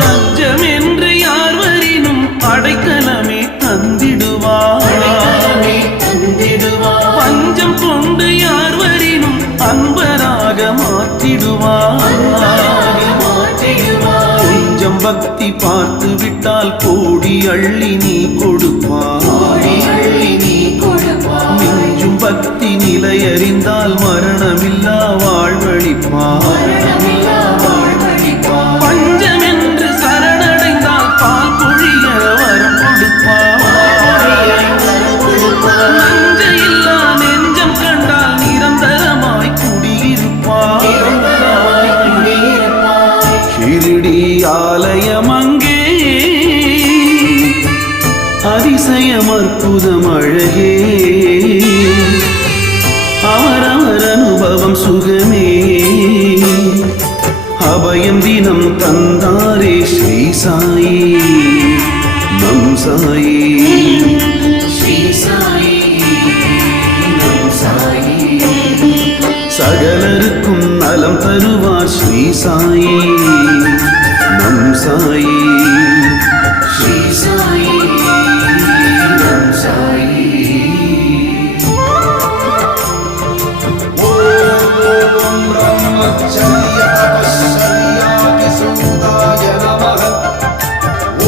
தஞ்சம் என்று யார் வரினும் அடைக்கலமே தந்திடுவார். அடைக்கலமே தந்திடுவார். பஞ்சம் கொண்டு யார் வரினும் அன்பராக மாற்றிடுவார். அன்பாக மாற்றிடுவார். கொஞ்சம் பக்தி பார்த்து விட்டால் கோடி அள்ளி நீ கொடுப்பார். கோடி அள்ளி நீ கொடுப்பார். மிஞ்சும் பக்தி நிலையறிந்தால் மரணமில்லா வாழ்வழிப்பார். மரணமில்லா வாழ்வழிப்பார். பஞ்சம் என்று சரணடைந்தால் பால் பொழிய வரம் கொடுப்பார். நஞ்சையில்லா நெஞ்சம் கண்டால் நிரந்தரமாய் குடியிருப்பார். ஷிரடி ஆலயம் அங்கே அதிசயம் அற்புதம் அழகே. அவரவர் அனுபவம் சுகமே. அபயம் தினம் தந்தாரே ஸ்ரீ சாயி நம் சாயி. ஸ்ரீ சாயி நம் சாயி. சகலருக்கும் நலம் தருவார் ஸ்ரீ சாயி நம் சாயி. ஸ்ரீ சாயி நம் சாயி. ஓம் பிரம்மச்சரிய தபஸ்சர்யாதி சூதாய நமக.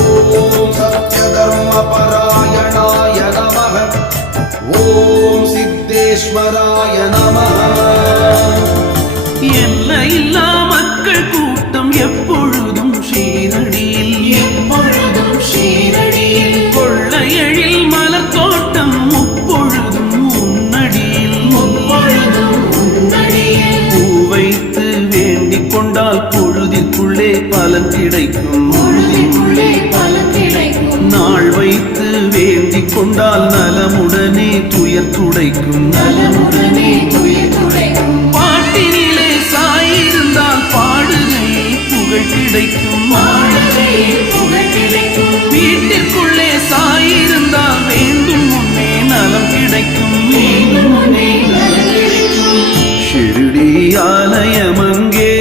ஓம் சத்யதர்ம பராயணாய நமக. ஓம் சித்தேஸ்வராய நமக. எல்லையில்லா மக்கள் கூட்டம் எப்பொழுதும் ஷீரடியில். எப்பொழுதும் ஷீரடியில். கொள்ளையழில் மலர் தோட்டம் முப்பொழுதும் உன்னடியில். முப்பொழுதும் உன்னடியில். பூ வைத்து வேண்டிக் கொண்டால் பொழுதிற்குள்ளே பலன் கிடைக்கும். பொழுதிற்குள்ளே பலன் கிடைக்கும். கொண்டால் நலமுடனே துயர் துடைக்கும் நலமுடனே துயர் துடைக்கும் பாட்டினிலே சாயிருந்தால் பாடுகையில் புகழ் கிடைக்கும் பாடுகையில் புகழ் கிடைக்கும் வீட்டிற்குள்ளே சாயிருந்தால் வேண்டும் முன்னே நலம் கிடைக்கும் வேண்டும் முன்னே நலம் கிடைக்கும் ஷிரடி ஆலயமங்கே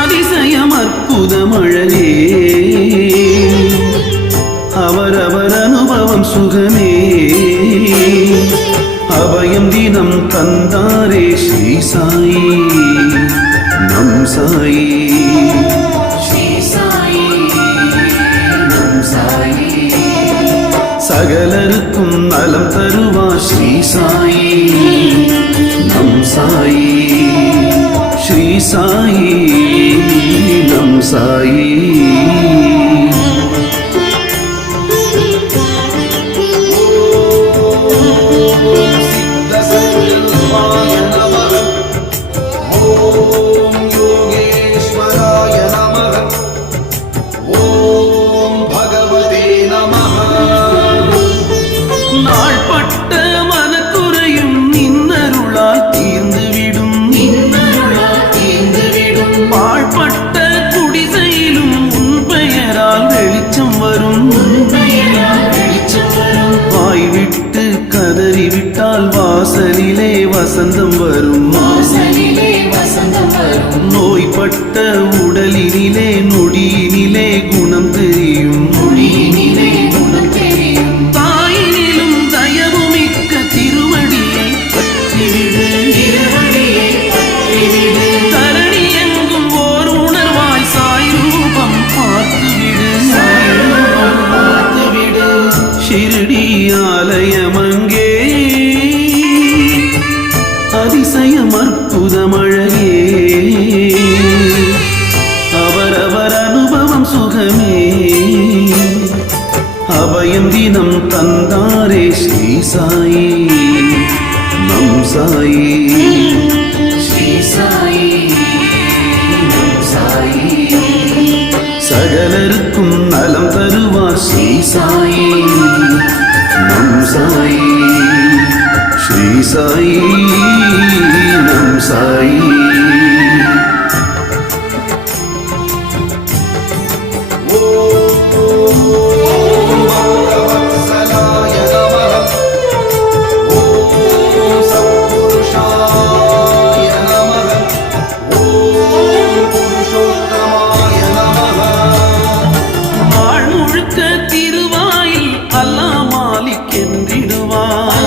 அதிசயம் அற்புதம் அழகே அவரவர் அனுபவம் சுகமே அபயம் தினம் தந்தாரே ஸ்ரீ சாயி நம் சாயி ஸ்ரீ சாயி நம் சாயி சகலருக்கும் நலம் தருவார் ஸ்ரீ சாயி நம் சாயி ஸ்ரீ சாயி நம் சாயி सिद्धसंकल्पाय नमः ॐ योगेश्वराय नमः ॐ भगवते नमः நாள்பட்ட மனக்குறையும் நின்னருளால் தீர்ந்துவிடும் நின்னருளால் தீர்ந்துவிடும் பாழ்பட்ட குடிசையிலும் உன் பெயரால் வெளிச்சம் வரும் பெயரால் வெளிச்சம் வரும் வாய் விட்டு கதறிவிட்டால் வாசலிலே வசந்தம் வரும் வாசலிலே வசந்தம் வரும் நோய்பட்ட உடலினிலே நொடியினிலே குணம் தெரியும் மொழியினிலே குணம் தெரியும் தாயினிலும் தயவுமிக்க திருவடியை பற்றிவிடு திருவடியை பற்றிவிடு தரணி எங்கும் ஓர் உணர்வாய் சாய் ரூபம் பார்த்துவிடு பார்த்துவிடு ஷிரடி ஆலயமங்கே அதிசயம் அற்புதம் அழகே அவரவர் அனுபவம் சுகமே அபயம் தினம் தந்தாரே ஸ்ரீ சாயி நம் சாயி ஸ்ரீ சாயி நம் சாயி சகலருக்கும் நலம் தருவார் ஸ்ரீ சாயி நம் சாயி ஸ்ரீ சாயி நம் சாயி भक्तवत्सलाय नमः ॐ सत्पुरुषाय नमः ॐ पुरुषोत्तमाय नमः நாள் முழுக்க திருவாயில் அல்லாஹ் மாலிக் என்றிடுவார்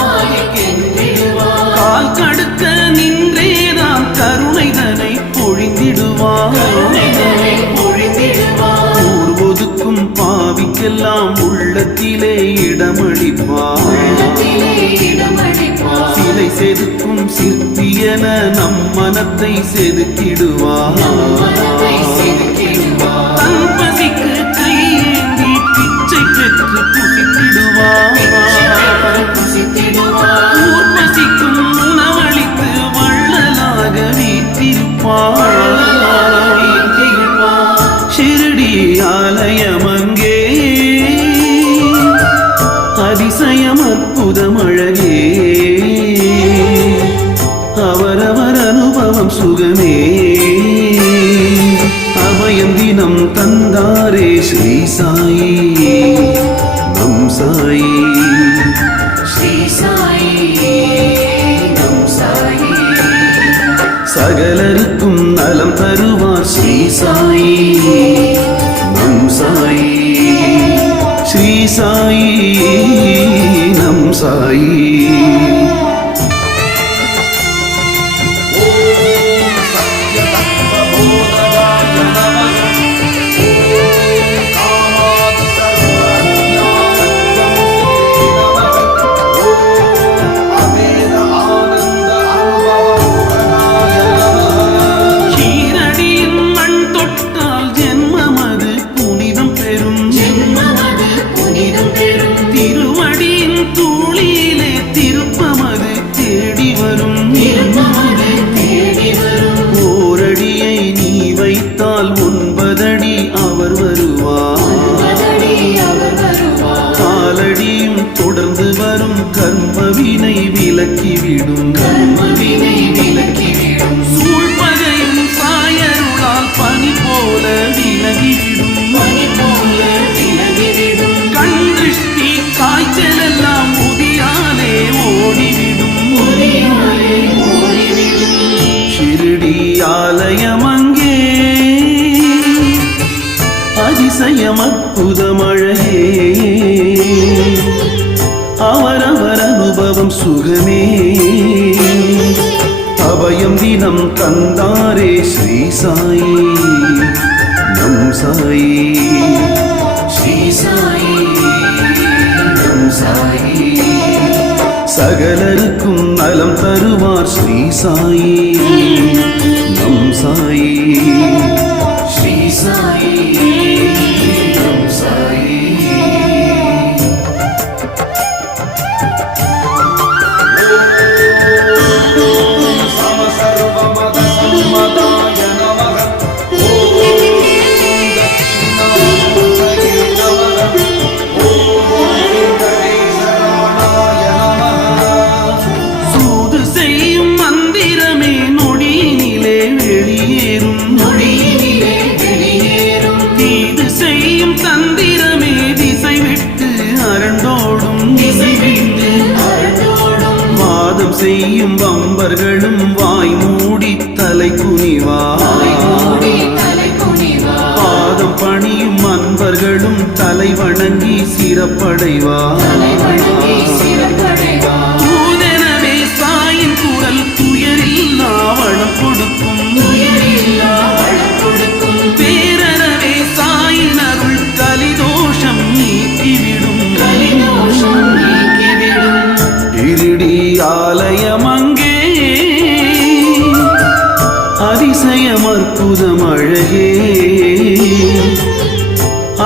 மாலிக்கென்றிடுவார் கால் கடுக்க நின்றேதான் கருணைதனை பொழிந்திடுவார் கருணைதனை பொழிந்திடுவார் ஊர் ஒதுக்கும் பாவிக்கெல்லாம் உள்ளத்திலே இடமளிப்பார் உள்ளத்திலே இடமளிப்பார் சிலை செதுக்கும் சிற்பியென நம் மனத்தை செதுக்கிடுவார் மனதை செதுக்கிடுவார் தன் பசிக்கு கையேந்தி பிச்சை பெற்று புசித்திடுவார் புசித்திடுவார் ஊர் பசிக்கும் உணவளித்து வள்ளலாக வீற்றிருப்பார் ஷிரடி ஆலயமங்கே அதிசயம் அற்புதம் அழகே அவரவர் அனுபவம் சுகமே அபயம் தினம் தந்தாரே ஸ்ரீ சாயி நம் சாயி ஸ்ரீ சாயி நம் சாயி சகலருக்கும் நலம் தருவார் ஸ்ரீ சாயி நம் சாயி ஸ்ரீ சாயி நம் சாயி ஷீரடியின் மண் தொட்டால் ஜென்மமது புனிதம் பெறும் ஜென்மமது புனிதம் பெறும் திருவடியின் தூளியிலே திரு ஆலயமங்கே அதிசயம் அற்புதம் அழகே அவரவர் அனுபவம் சுகமே அபயம் தினம் தந்தாரே ஸ்ரீ சாயி நம் சாயி ஸ்ரீ சாயி நம் சாயி சகலருக்கும் நலம் தருவார் ஸ்ரீ சாயி நம் சாயி ஸ்ரீ சாயி நம் சாயி சமசர்வமத சம்மதாய நமः ஓம் தட்சிணாமூர்த்தயே நமः ஓம் கணேசராய நமः சூது செய்யும் மந்திரமே நொடியினிலே வெளியேறும் நொடியினிலே வெளியேறும் தீது செய்யும் தந்திரமே திசை விட்டு அரண்டோடும் திசை விட்டு அரண்டோடும் வாதம் செய்யும் வம்பர்களும் வாய் மூடி தலை குனிவார் மூடி தலை குனிவார் பாதம் பணியும் அன்பர்களும் தலை வணங்கி சிறப்படைவார் தலை வணங்கி சிறப்படைவார் தூதெனவே சாயின் குரல் துயரில்லா வளம் கொடுக்கும் துயரில்லா வளம் கொடுக்கும் பேரறவே சாயின் அருள் கலிதோஷம் நீக்கிவிடும் கலிதோஷம் நீக்கிவிடும் இருடி ஆலயமங்கே அதிசயம் அற்புதம் அழகே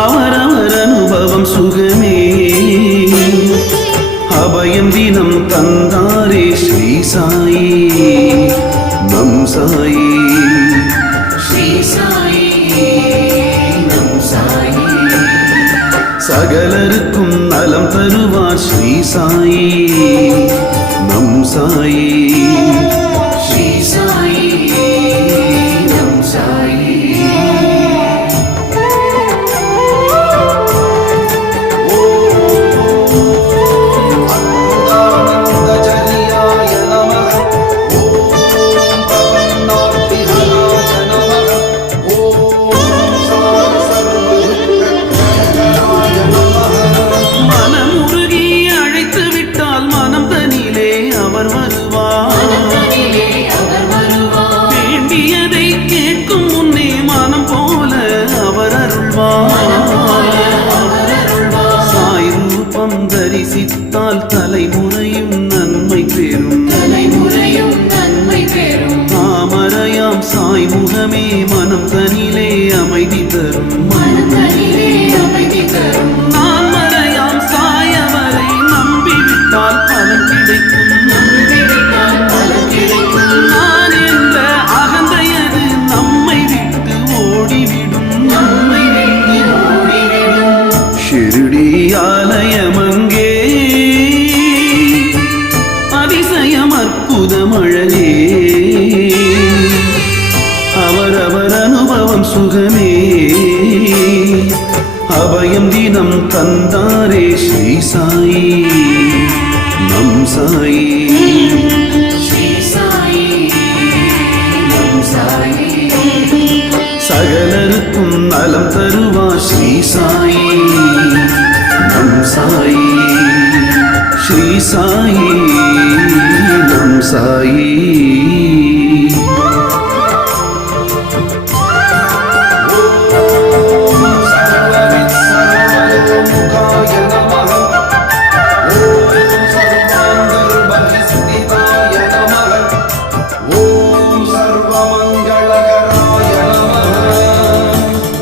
அவரவர் அனுபவம் சுகமே அபயம் தினம் தந்தாரே ஸ்ரீ சாயி நம் சாயி ஸ்ரீ சாயி நம் சாயி சகலருக்கும் நலம் தருவார் ஸ்ரீ சாயி நம் சாயி ஸ்ரீ சாயி நம் சாயி அற்புதானந்தச்சரியாய நமः ஓம் பிரபன்னார்த்திஹராய நமः ஓம் சர்வதுக்கஹராய நமः மனமுருகி அழைத்து விட்டால் மனம் தனிலே அவர் வருவார் மனதனிலே அவர் வருவார் வேண்டியதை கேட்கும் முன்னே மனம் போல அவர் அருள்வார் அவர் அருள்வார் சாய் ரூபம் தரிசித்தால் தலைமுறையும் நன்மை பெறும் தலைமுறையும் நன்மை பெறும் தாமரையாம் சாய் முகமே மனம் தனிலே அமைதி தரும் மனதனிலே அமைதி தரும் நான் மறையாம் சாயவரை நம்பிவிட்டால் பலன் கிடைக்கும் நம்பிவிட்டால் பலன் கிடைக்கும் நான் என்ற அகந்தையது நம்மை விட்டு ஓடிவிடும் நம்மை விட்டு ஓடிவிடும் ஷிருடி ஆலயமங்கே அதிசயம் அற்புதம் அழகே அவரவர் அனுபவம் சுகமே அபயம் தினம் தந்தாரே ஸ்ரீ சாயி நம் சாயி ஸ்ரீ சாயி நம் சாயி சகலருக்கும் நலம் தருவார் ஸ்ரீ சாயி நம் சாயி ஸ்ரீ சாயி நம் சாயி ஓம் சர்வவித்சர்வமுகாய நமः ஓம் சர்வாந்தர்பகிஸ்திதாய நமः ஓம் சர்வமங்களகராய நமः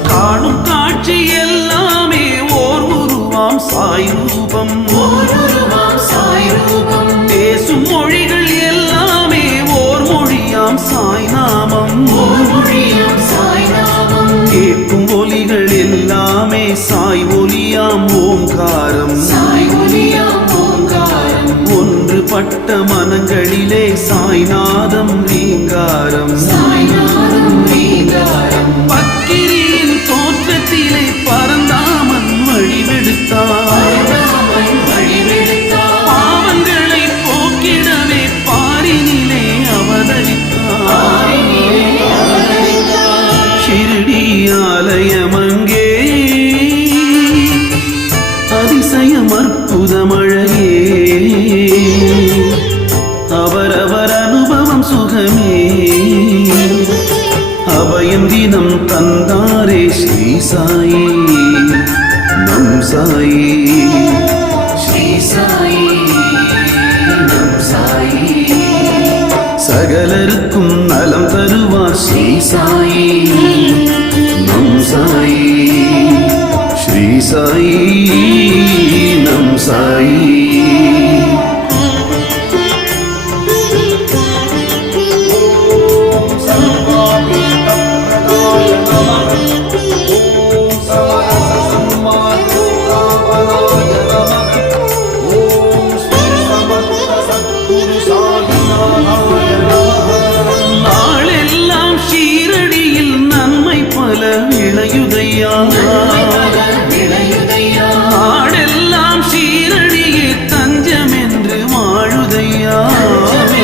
காணும் காட்சி எல்லாமே ஓர் உருவாம் சாய் ரூபம் ஓருருவாம் சாய் ரூபம் பேசும் மொழிகள் எல்லாமே ஓர் மொழியாம் சாய் நாமம் மொழியாம் சாய் நாமம் கேட்கும் ஒலிகள் எல்லாமே சாய் ஒலியாம் ஓங்காரம் சாய் ஒலியாம் ஓங்காரம் ஒன்றுபட்ட மனங்களிலே சாய்நாதம் ரீங்காரம் சாய்நாதம் ரீங்காரம் பக்கிரியின் தோற்றத்திலே பரந்தாமன் வழிவெடுத்தார் பரந்தாமன் வழிவெடுத்தார் பாவங்களை போக்கிடவே பாரினிலே அவதரித்தார் பாரினிலே அவதரித்தார் ஆலயமங்கே அதிசயம் அற்புதமழகே அவரவர் அனுபவம் சுகமே அபயம் தினம் தந்தாரே ஸ்ரீ சாயி நம் சாயி ஸ்ரீ சாயி நம் சாயி சகலருக்கும் நலம் தருவார் ஸ்ரீ சாயி நம் சாயி ஸ்ரீ சாயி நம் சாயி நாளெல்லாம் ஷீரடியில் நன்மை பல விளையுதையா விளையுதையா நாடெல்லாம் ஷீரடியே தஞ்சம் என்று வாழுதையா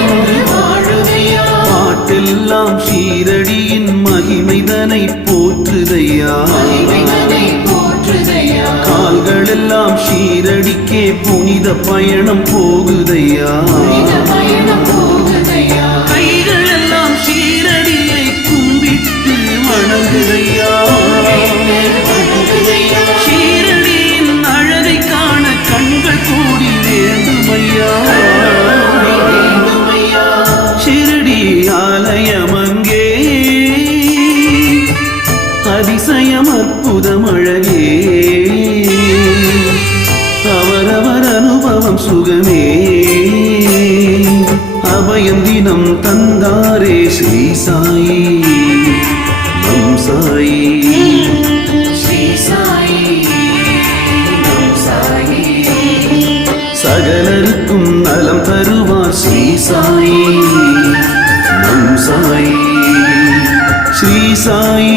என்று வாழுதையா பாட்டெல்லாம் ஷீரடியின் மகிமைதனை போற்றுதையா இறைவனை போற்றுதையா கால்களெல்லாம் ஷீரடிக்கே புனித பயணம் போகுதையா இந்த பயணம் போகுதையா கைகளெல்லாம் ஷீரடியை கும்பிட்டு வணங்குதையா வணங்குதையா ஷீரடியின் அழகை காண கண்கள் கூடி வேண்டுமையா வேண்டுமையா ஷிரடி ஆலயமங்கே அதிசயம் அற்புதமழகே அவரவர் அனுபவம் சுகமே அபயம் தினம் தந்தாரே ஸ்ரீ சாயி நம் சாயி ஸ்ரீ சாயி நம் சாயி சகலருக்கும் நலம் தருவார் ஸ்ரீ சாயி நம் சாயி ஸ்ரீ சாயி